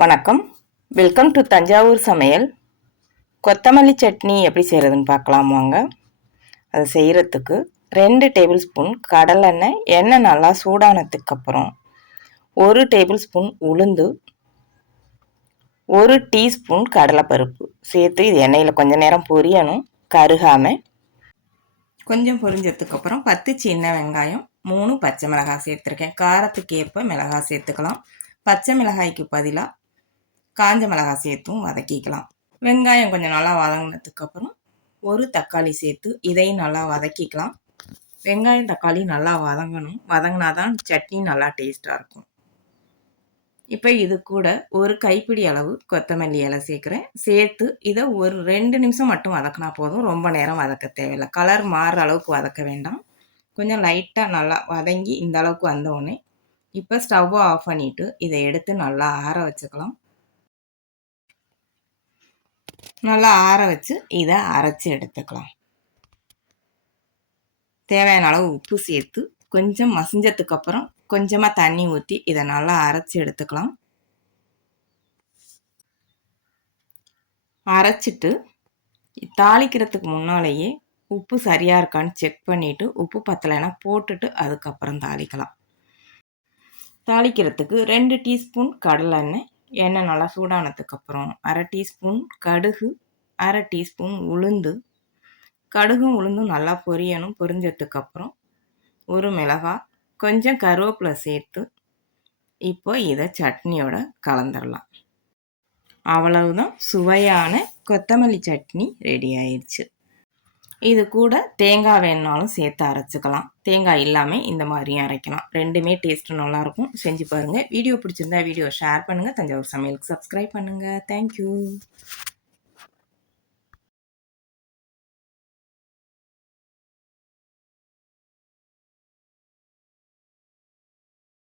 வணக்கம். Welcome to Thanjavur சமையல். கொத்தமல்லி சட்னி எப்படி செய்கிறதுன்னு பார்க்கலாம் வாங்க. அது செய்கிறதுக்கு 2 டேபிள் ஸ்பூன் கடலெண்ணெய், எண்ணெய் நல்லா சூடானதுக்கப்புறம் 1 டேபிள் ஸ்பூன் உளுந்து, 1 டீஸ்பூன் கடலைப்பருப்பு சேர்த்து இது எண்ணெயில் கொஞ்சம் நேரம் பொரியணும், கருகாமல். கொஞ்சம் பொரிஞ்சதுக்கப்புறம் 10 சின்ன வெங்காயம், 3 பச்சை மிளகாய் சேர்த்துருக்கேன். காரத்துக்கு ஏற்ப மிளகாய் சேர்த்துக்கலாம். பச்சை மிளகாய்க்கு பதிலாக காஞ்ச மிளகாய் சேர்த்தும் வதக்கிக்கலாம். வெங்காயம் கொஞ்சம் நல்லா வதங்கினதுக்கப்புறம் 1 தக்காளி சேர்த்து இதையும் நல்லா வதக்கிக்கலாம். வெங்காயம் தக்காளி நல்லா வதங்கணும், வதங்கினாதான் சட்னி நல்லா டேஸ்ட்டாக இருக்கும். இப்போ இது கூட 1 கைப்பிடி அளவு கொத்தமல்லி இலை சேர்க்குறேன். சேர்த்து இதை ஒரு 2 நிமிஷம் மட்டும் வதக்கினா போதும், ரொம்ப நேரம் வதக்க தேவையில்லை. கலர் மாறுற அளவுக்கு வதக்க வேண்டாம். கொஞ்சம் லைட்டாக நல்லா வதங்கி இந்த அளவுக்கு வந்தோடனே இப்போ ஸ்டவ்வை ஆஃப் பண்ணிவிட்டு இதை எடுத்து நல்லா ஆற வச்சுக்கலாம். நல்லா ஆற வச்சு இதை அரைச்சி எடுத்துக்கலாம். தேவையான அளவு உப்பு சேர்த்து கொஞ்சம் மசிஞ்சதுக்கப்புறம் கொஞ்சமாக தண்ணி ஊற்றி இதை நல்லா அரைச்சி எடுத்துக்கலாம். அரைச்சிட்டு தாளிக்கிறதுக்கு முன்னாலேயே உப்பு சரியாக இருக்கான்னு செக் பண்ணிவிட்டு உப்பு பத்தலைன்னா போட்டுட்டு அதுக்கப்புறம் தாளிக்கலாம். தாளிக்கிறதுக்கு 2 டீஸ்பூன் கடலெண்ணெய், எண்ணெய் நல்லா சூடானதுக்கப்புறம் 1/2 டீஸ்பூன் கடுகு, 1/2 டீஸ்பூன் உளுந்து. கடுகும் உளுந்தும் நல்லா பொரியணும். பொரிஞ்சதுக்கப்புறம் 1 மிளகாய், கொஞ்சம் கருவேப்பிலை சேர்த்து இப்போ இதை சட்னியோட கலந்துடலாம். அவ்வளவுதான், சுவையான கொத்தமல்லி சட்னி ரெடி ஆயிடுச்சு. இது கூட தேங்காய் வேணுனாலும் சேர்த்து அரைச்சிக்கலாம். தேங்காய் இல்லாமல் இந்த மாதிரியும் அரைக்கலாம். ரெண்டுமே டேஸ்ட்டு நல்லாயிருக்கும். செஞ்சு பாருங்கள். வீடியோ பிடிச்சிருந்தா வீடியோ ஷேர் பண்ணுங்கள். தஞ்சாவூர் சமையலுக்கு சப்ஸ்கிரைப் பண்ணுங்கள். தேங்க்யூ.